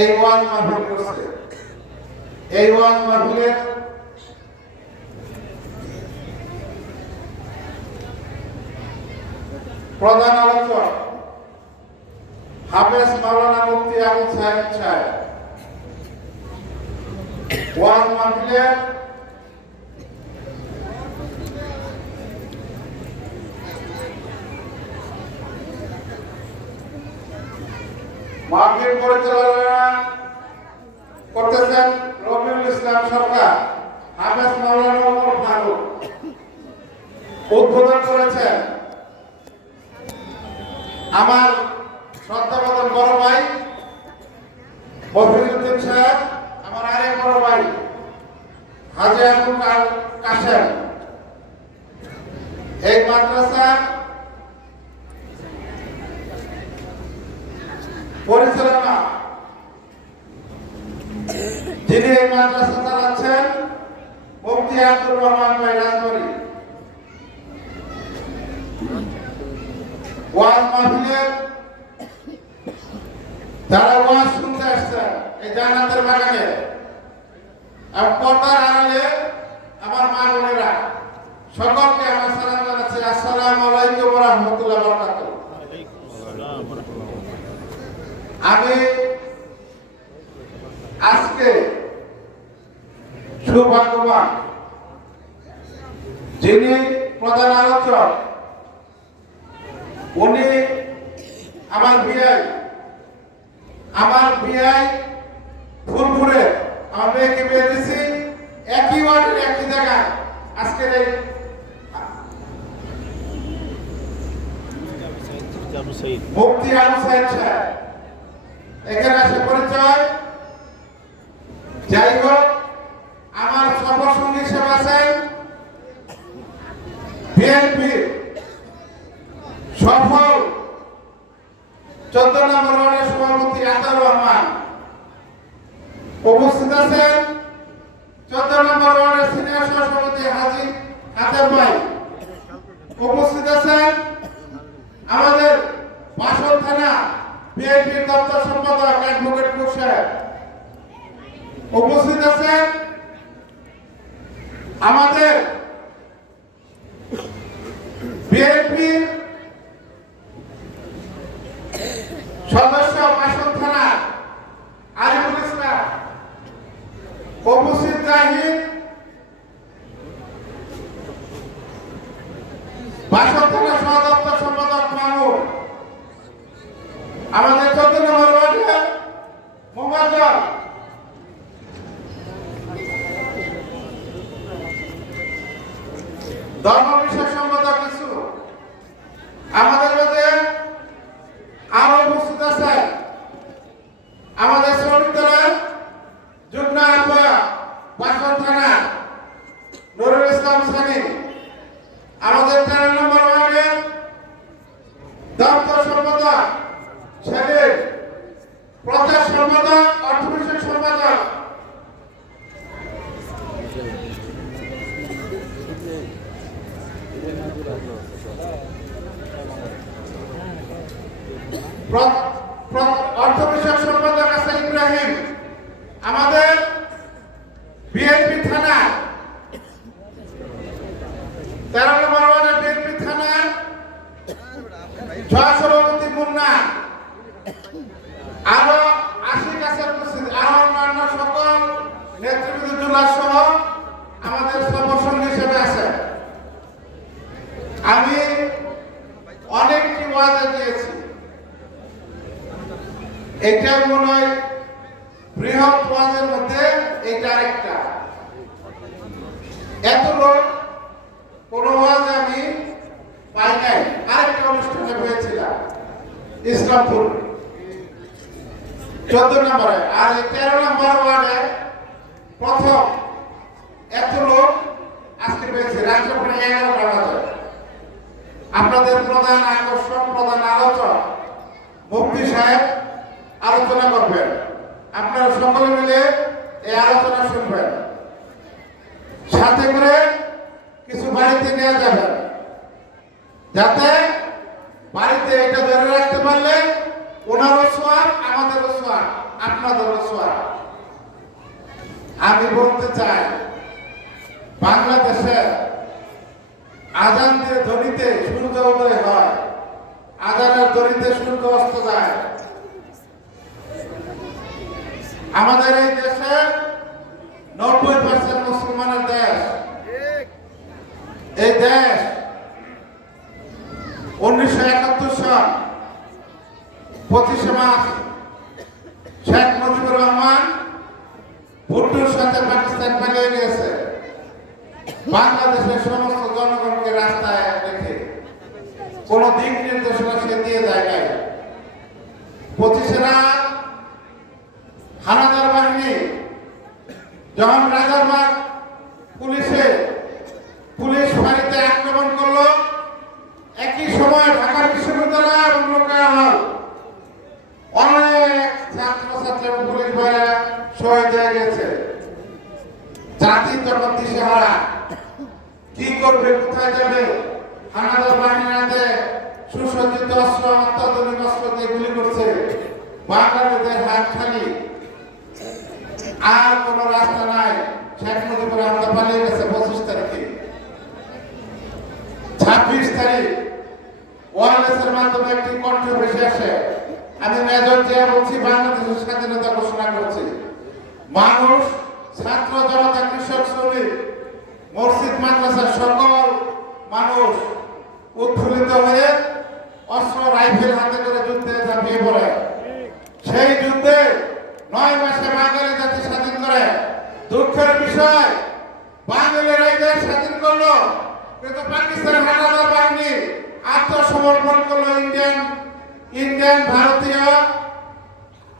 এই ওয়াজ মাহফিল করছে। এই ওয়াজ মাহফিলের প্রধান আলোচক হাফেজ মাওলানা মুফতি আবু সাহেব সাহেব। ওয়াজ মাহফিলের মাহফিল পরিচালনা করতেছেন রবিউল ইসলাম সরকার, হাফেজ মাওলানা ওমর ফারুক। উদ্বোধন করেছেন আমার শ্রদ্ধাবদন বড় ভাই মফিজুদ্দিন সাহেব, আমার আরেক বড় ভাই হাজি আব্দুল কা- কাশেম। এই মাদ্রাসা পরিচালনা। যিনি এই মাদ্রাসা চালাচ্ছেন মুফতি আব্দুর রহমান ওয়াজ মাহফিলের ওয়াজ শুনতে আসছেন, এই জান্নাতের বাগানে, আর পর্দার আড়ালে আমার মা বোনেরা, সকলকে আমার সালাম জানাচ্ছি। আসসালামু আলাইকুম রাহমাতুল্লাহি বারাকাতুহু। আমি আজকে সৌভাগ্যবান যিনি প্রধান আলোচক উনি আমার বিয়াই আমার বিয়াই ফুলপুরে আমার মেয়েকে বিয়ে দিছি একই ওয়ার্ডের একই জায়গায়। আজকের এই মুক্তি আলু সাহেব। এখানে আসে পরিচয়। যাই হোক, আমার সফর সঙ্গী হিসেবে আছেন বিএনপি সফল চোদ্দ নম্বর ওয়ার্ডের সভাপতি আতার রহমান। উপস্থিত আছেন চোদ্দ নম্বর ওয়ার্ডের সিনিয়র সভাপতি হাজি হাতের ভাই। উপস্থিত আছেন আমাদের বাসন থানা বিএনপির দপ্তর সম্পাদক অ্যাডভোকেট সাহেব উপস্থিত আছেন আমাদের বিএনপির সদস্য বাসন থানা আরিফুল ইসলাম উপস্থিত জাহিদ বাসন থানা সদপ্তর সম্পাদক মামুন আমাদের চোদ্দ নম্বর ওয়ার্ডে মোহাম্মদ সম্পাদক কিছু? আমাদের মধ্যে আরও উপস্থিত আছে আমাদের শ্রমিক দলের যুগ্ম আহ্বায়ক বাসন থানা নুরুল ইসলাম সানি আমাদের তেরো নম্বর ওয়ার্ডের দপ্তর সম্পাদক ছেলের প্রচার সম্পাদক অর্থনৈতিক সম্পাদক প্র- প্র- অর্থ সম্পাদক আছে ইব্রাহিম। আমাদের বিএনপি থানা তেরো নম্বর বিএনপি থানা সহ সভাপতি মুন্না, আরও আশি কাছে উপস্থিত, আরও অন্যান্য সকল নেতৃবৃন্দ জুলা সহ আমাদের সর্বসঙ্গী হিসেবে আছে। আমি অনেকটি ওয়াদা দিয়েছি। এটা মনে হয় বৃহৎ ওয়াজের মধ্যে এটা আরেকটা। এত লোক কোনো আমি পাই নাই। আরেকটা অনুষ্ঠানে হয়েছিলাম ইসলামপুর। চোদ্দ নম্বরে। আর এই তেরো নম্বর ওয়ার্ডে প্রথম এত লোক আজকে পেয়েছে রাত্রে প্রায় এগারোটা আপনাদের প্রধান আকর্ষণ, প্রধান আলোচক মুফতি সাহেব আলোচনা করবেন। আপনারা সকলে মিলে এই আলোচনা শুনবেন। সাথে করে কিছু বাড়িতে নিয়ে যাবেন। যাতে বাড়িতে এটা ধরে রাখতে পারলে ওনারও সোয়াব আমাদেরও সোয়াব আপনাদের ছোঁয়া আমি বলতে চাই, বাংলাদেশে আজান দিয়ে ধ্বনিতে সূর্য উদয় হয়, আজানের ধ্বনিতে সূর্য অস্ত যায়। আমাদের এই দেশে নব্বই পার্সেন্ট মুসলমানের দেশ এই দেশ উনিশশো একাত্তর সাল পঁচিশে মার্চ শেখ মুজিবুর রহমান ভুট্টোর সাথে পাকিস্তান পালিয়ে গিয়েছে বাংলাদেশের সমস্ত জনগণকে রাস্তায় রেখে কোন দিক নির্দেশনা সে দিয়ে যায় নাই পঁচিশে রাত হানাদার বাহিনী যখন রাজারবাগ পুলিশে পুলিশ বাড়িতে আক্রমণ করল। একই সময় ঢাকা বিশ্ববিদ্যালয় অনেক ছাত্রছাত্রী এবং পুলিশ গেছে। কি করবে সুসজ্জিত অস্ত্র, অত্যাধুনিক অস্ত্র দিয়ে গুলি করছে। বাঙালিদের হাত খালি আর কোন রাস্তা নাই। শেখ মুজিবুর রহমান পালিয়ে গেছে পঁচিশ তারিখে। ছাব্বিশ তারিখ। ওয়ারলেসের মাধ্যমে একটি কন্ট্রোভার্সি আসে। আমি মেজর বলছি বাংলাদেশের স্বাধীনতা ঘোষণা করছি। মানুষ, ছাত্র জনতা, কৃষক, শ্রমিক, মসজিদ মাদ্রাসার সকল মানুষ উৎফুল্লিত হয়ে অস্ত্র, রাইফেল হাতে করে যুদ্ধে ঝাঁপিয়ে পড়ে। সেই যুদ্ধে নয় মাসে বাঙালি জাতি স্বাধীন করে দুঃখের বিষয়, বাঙালির স্বাধীন করল, কিন্তু পাকিস্তানের হানাদার বাহিনী আত্মসমর্পণ করল ইন্ডিয়ান ইন্ডিয়ান ভারতীয়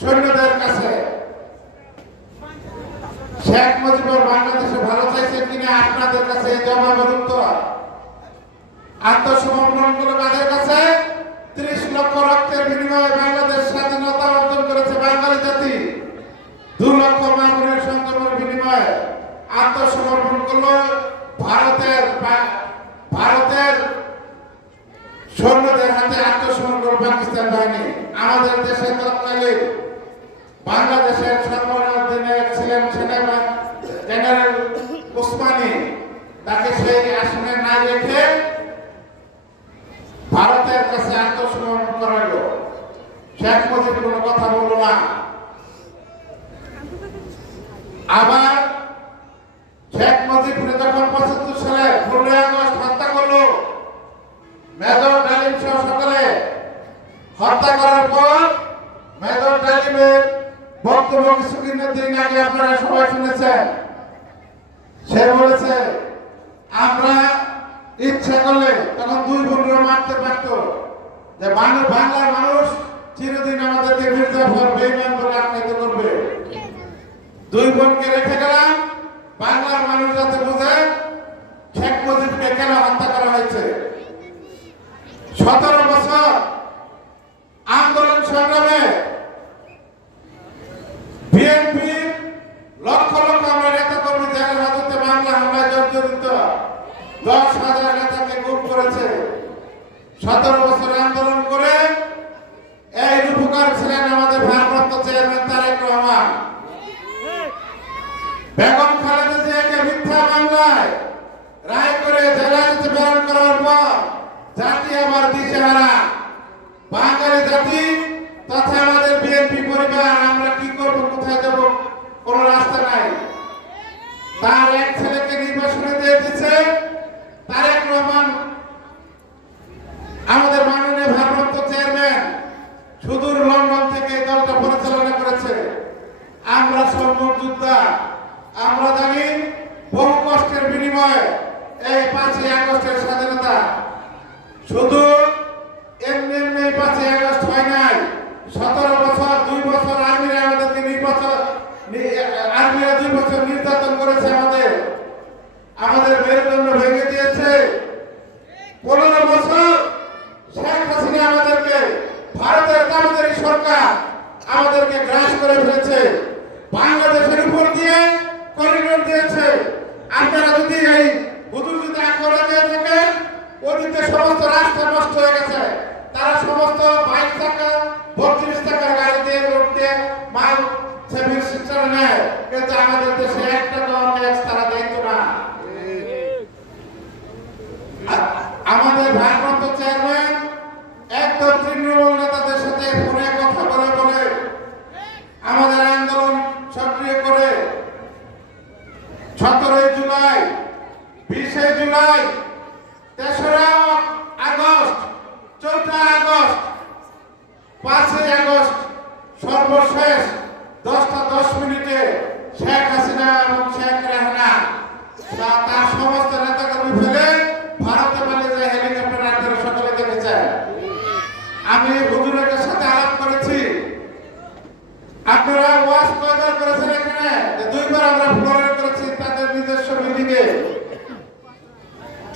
সৈন্যদের কাছে। শেখ মুজিবুর বাংলাদেশে ভালো চাইছে কিনা আপনাদের কাছে জবাবের উত্তর। আত্মসমর্পণ করল কাদের কাছে? ত্রিশ লক্ষ রক্তের বিনিময়ে বাংলাদেশ স্বাধীনতা অর্জন করেছে বাঙালি জাতি। দু লক্ষ সংগ্রামের বিনিময়ে আত্মসমর্পণ করল ভারতের ভারতের সৈন্যদের হাতে আত্মসমর্পণ পাকিস্তান বাহিনী। আমাদের দেশে তৎকালীন বাংলাদেশের সর্বদিনে ছিলেন সেনা জেনারেল ওসমানী। তাকে সেই আসনে না রেখে ভারতের কাছে আত্মসমর্পণ করালো শেখ মুজিব কোনো কথা বলল না। আবার শেখ মুজিবকে যখন পঁচাত্তর সালে পনেরোই আগস্ট হত্যা করল মেজর ডালিম সহ সকলে হত্যা করার পর মেজর ডালিমের বক্তব্য কিছুদিনের দিন আগে আপনারা সবাই শুনেছেন সে বলেছে আমরা ইচ্ছা করলে তখন দুই বোনরা মারতে পারত যে মানুষ বাংলার মানুষ চিরদিন আমাদেরকে মির্জাফর বেইমান বলে আখ্যায়িত করবে দুই বোনকে রেখে গেলাম বাংলার মানুষ যাতে বুঝে শেখ মুজিবকে কেন হত্যা করা হয়েছে সতেরো বছর আন্দোলন সংগ্রামে বিএনপি লক্ষ লক্ষ আমরা নেতা কর্মী জেলের হাজতে বাংলা হামলায় জর্জরিত দশ হাজার নেতাকে গুম করেছে সতেরো বছর আন্দোলন করে এই রূপকার ছিলেন আমাদের ভারপ্রাপ্ত চেয়ারম্যান তারেক রহমান বেগম খালেদা জিয়াকে মিথ্যা মামলায় রায় করে জেলায় প্রেরণ করার পর জাতি দিশেহারা বাঙালি জাতি তথা আমাদের বিএনপি পরিবার আমরা কি করব কোথায় যাব কোন রাস্তা নাই তার এক ছেলেকে নির্বাসনে দিয়ে দিচ্ছে তারেক রহমান আমাদের মাননীয় ভারপ্রাপ্ত চেয়ারম্যান সুদূর লন্ডন থেকে এই দলটা পরিচালনা করেছে আমরা সম্মুখ যোদ্ধা আমরা জানি বহু কষ্টের বিনিময়ে এই পাঁচই আগস্টের স্বাধীনতা শুধু এমনি এমনি পাঁচই আগস্ট হয় নাই সতেরো বছর দুই বছর আর্মিরা আমাদেরকে নির্বাচন নি- আর্মিরা দুই বছর নির্যাতন করেছে আমাদের আমাদের মেরুদণ্ড ভেঙে দিয়েছে পনেরো বছর শেখ হাসিনা আমাদেরকে ভারতের দামোদরী সরকার আমাদেরকে গ্রাস করে ফেলেছে বাংলাদেশের উপর দিয়ে করিডোর দিয়েছে আপনারা যদি এই হুজুর যদি আগ্রহ দিয়ে থাকেন ওদিকে সমস্ত রাস্তা নষ্ট হয়ে গেছে তারা সমস্ত বাইশ টাকা বত্রিশ টাকার গাড়ি দিয়ে রোড দিয়ে মাল সেভিং সিস্টেম নেয় কিন্তু আমাদের দেশে একটা টাকাও ট্যাক্স তারা দিত না আর আমাদের ভারপ্রাপ্ত চেয়ারম্যান একদম তৃণমূল নেতাদের সাথে ফোনে কথা বলে বলে আমাদের আন্দোলন সক্রিয় করে সতেরোই জুলাই বিশে জুলাই তেসরা আগস্ট চৌঠা আগস্ট পাঁচই আগস্ট সর্বশেষ দশটা দশ মিনিটে শেখ হাসিনা এবং শেখ রেহানা তার সমস্ত নেতাকর্মী ফেলে ভারতে পালিয়ে হেলিকপ্টার আপনারা সকলে দেখেছেন আমি হুজুরের সাথে আলাপ করেছি। আপনারা ওয়াশ কয়বার করেছেন এখানে? দুইবার আমরা ফ্লোরে করেছি তাদের নিজস্ব বিল্ডিংয়ে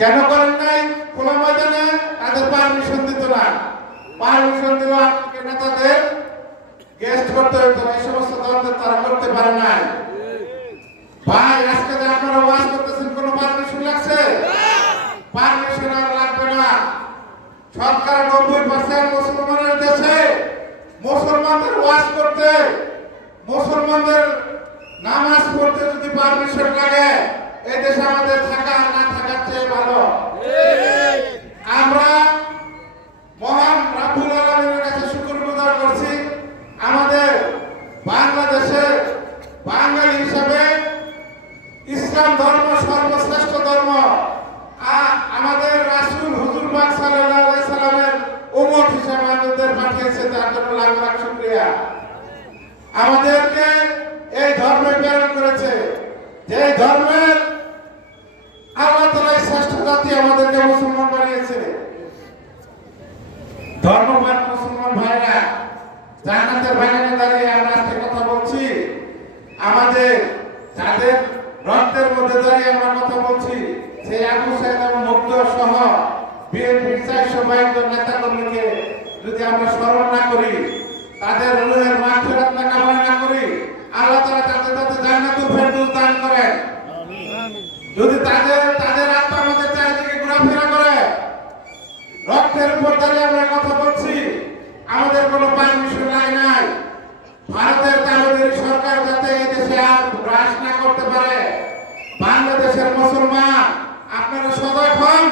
কেন করেন নাই? খোলা ময়দানে? তাদের পারমিশন দিত না। পারমিশন দিল নেতাদের গেস্ট করতে হইতো এই সমস্ত দলদের তারা করতে পারে নাই। ভাই আজকে যে আপনারা ওয়াজ করতেছেন কোনো পারমিশন লাগছে? পারমিশন আর লাগবে না। সরকার নব্বই পার্সেন্ট মুসলমানের দেশে মুসলমানদের ওয়াজ করতে মুসলমানদের নামাজ পড়তে যদি পারমিশন লাগে এই দেশে আমাদের থাকা আর না থাকার চেয়ে ভালো। আমরা মহান রাব্বুল আলামিনের কাছে শুকরগুজার করছি আমাদের বাংলাদেশে বাঙালি হিসাবে ইসলাম ধর্ম সর্বশ্রেষ্ঠ ধর্ম। আর আমাদের রাসূল হুজুর পাক সাল্লাল্লাহু আলাইহি সাল্লামের উম্মত হিসেবে আমাদের পাঠিয়েছে, তার জন্য লাখ লাখ শুকরিয়া। আমাদেরকে এই ধর্মে প্রেরণ করেছে। যে ধর্মের আল্লাহ তাআলা শ্রেষ্ঠ জাতি আমাদেরকে মুসলমান বানিয়েছে। ধর্মবান মুসলমান ভাইরা, জান্নাতের বাগানে দাঁড়িয়ে আমরা আজকে কথা বলছি আমাদের যাদের রক্তের মধ্যে দাঁড়িয়ে আমরা কথা বলছি সেই আবু সাইদ এবং মুগ্ধ সহ বিএনপির বাইশজন নেতা কর্মীকে যদি আমরা স্মরণ না করি, তাদের রুহের মাগফিরাত না কামনা না করি, আল্লাহ তাআলা তাদের তাদের জান্নাতুল ফেরদৌস দান করেন। যদি তাদের তাদের আত্মা আমাদের চারিদিকে ঘোরাফেরা করে, রক্তের উপর দাঁড়িয়ে আমরা কথা বলছি, আমাদের কোনো পারমিশন নাই নাই। ভারতের তামিলের সরকার যাতে এই দেশে আর হ্রাস না করতে পারে বাংলাদেশের মুসলমান আপনারা সদয় হন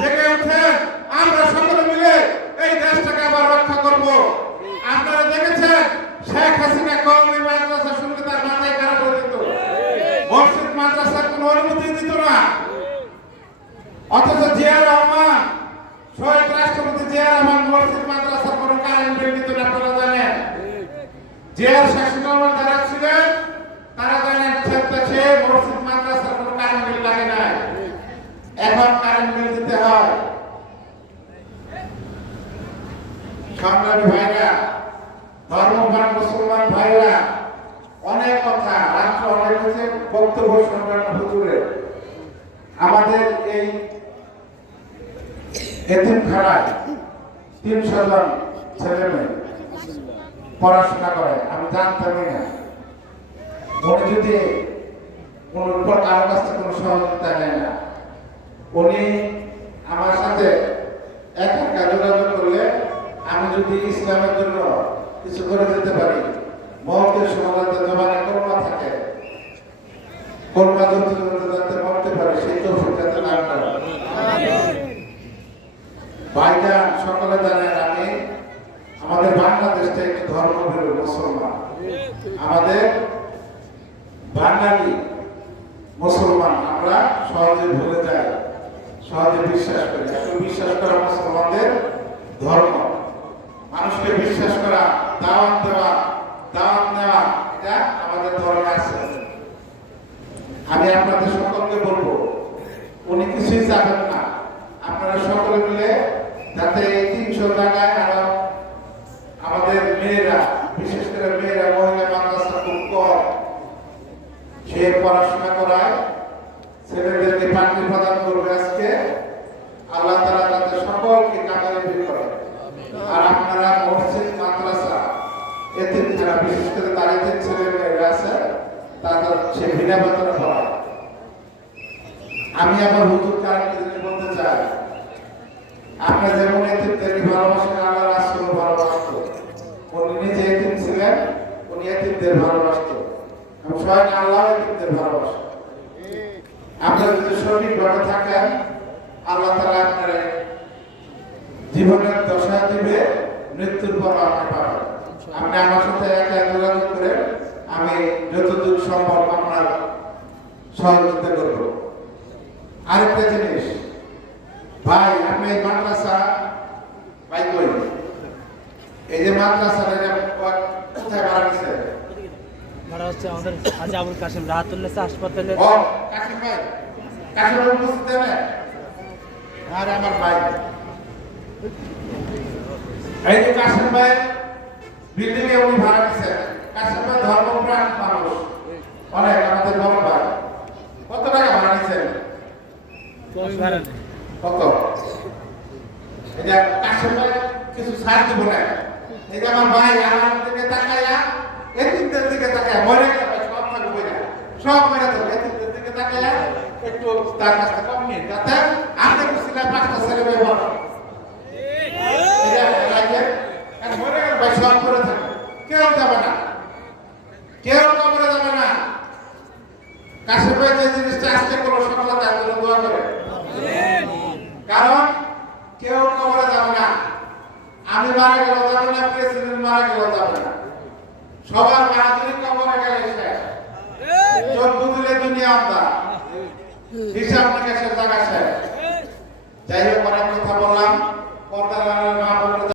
জেগে উঠেন আমরা সকলে মিলে এই দেশটাকে আবার রক্ষা করব আপনারা দেখেছেন শেখ হাসিনা কওমি মাদ্রাসা শুনলে তার মাথায় খারাপ হয়ে যেত মসজিদ মাদ্রাসার কোনো অনুমতি দিত না অথচ জিয়া রহমান শহীদ রাষ্ট্রপতি জিয়া রহমান মসজিদ মাদ্রাসার কোনো কারেন্ট বিল দিত না আপনারা জানেন জিয়ার শাসনামল যারা ছিলেন তারা জানেন ক্ষেত্রে সে মসজিদ মাদ্রাসার কোনো কারেন্ট বিল লাগে না এখন কারেন্ট বিল দিতে হয়। সংগ্রামী ভাইরা, ধর্মপ্রাণ মুসলমান ভাইরা, অনেক কথা, রাত্র অনেক হচ্ছে বক্তব্য শুনবেন হুজুরের। আমাদের এই এতিমখানায় তিনশো জন ছেলে মেয়ে পড়াশোনা করে, আমি জানতামই না। উনি যদি কোন কাছ থেকে কোনো সহযোগিতা নেয় না। উনি আমার সাথে এক একা যোগাযোগ করলে আমি যদি ইসলামের জন্য কিছু করে যেতে পারি মহতের করোনা থাকে। কর্মা ধরতে ধরতে যাতে মরতে পারে সেই তৌফিক যাতে না করে ভাইজান সকলে জানেন আমি আমাদের বাংলাদেশটা একটি ধর্মভীরু মুসলমান আমাদের বাঙালি মুসলমান আমরা সহজে ভুলে যাই, সহজে বিশ্বাস করি। আসলে বিশ্বাস করা মুসলমানদের ধর্ম। মানুষকে বিশ্বাস করা, দাওয়াত দেওয়া, দাওয়াত নেওয়া, এটা আমাদের ধর্মে আছে। আমি আপনাদের সকলকে বলব উনি কিছুই চাবেন না আপনারা সকলে মিলে যাতে এই তিনশো টাকায় আরও আমাদের মেয়েরা বিশেষ করে মেয়েরা মহিলা মাদ্রাসা খুব কম সে পড়াশোনা করায় ছেলেদেরকে চাকরি প্রদান করবে আজকে আল্লাহ তারা তাদের সকলকে কাতারে বের করে আর আপনারা মসজিদ মাদ্রাসা এতে যারা বিশেষ করে দারিদ্রের ছেলে মেয়েরা আছে তাদের সে বিনা বেতনে পড়ায় আমি আমার হুজুর কারণকে যদি বলতে চাই, আপনি যেমন এতিমদেরকে ভালোবাসেন আল্লাহ রাসূল ভালোবাসত। উনি নিজে এতিম ছিলেন, উনি এতিম এতিমদের ভালোবাসত। এবং স্বয়ং আল্লাহ এতিমদের ভালোবাসত আপনারা যদি সঠিকভাবে থাকেন, আল্লাহ তালা আপনার জীবনের দশা দিবে, মৃত্যুর পর আপনি পাবেন আপনি আমার সাথে একা যোগাযোগ করে আমি যতদূর সম্ভব আপনার সহযোগিতা করব। আরেকটা জিনিস। ভাই আপনি এই মাদ্রাসা ভাই কই এই যে মাদ্রাসাটা এটা কোথায় ভাড়া নিছে? ভাড়া হচ্ছে আমাদের হাজি আবুল কাসিম রাহাতুল্লাহ হাসপাতালে ও কাশিম ভাই। কাশিম ভাই উপস্থিত দেবেন আর আমার ভাই। এই যে কাশিম ভাই বিল্ডিং এ উনি ভাড়া নিছেন কাশিম ভাই ধর্মপ্রাণ মানুষ। অনেক আমাদের বড় ভাই কত টাকা ভাড়া নিছেন কমি ভাড়া নেই কত? কাশিম ভাই, কিছু ছাড় দিব না যে আমার ভাই, আমার দিকে তাকাইয়া এতিমদের দিকে তাকায়, মরে গেল সব থাকবে বইরা সব মরে তো এতিমদের দিকে তাকাইয়া একটু তার কাছ থেকে কম নিন তাতে আপনি বুঝছিলেন পাঁচটা ছেলে মেয়ে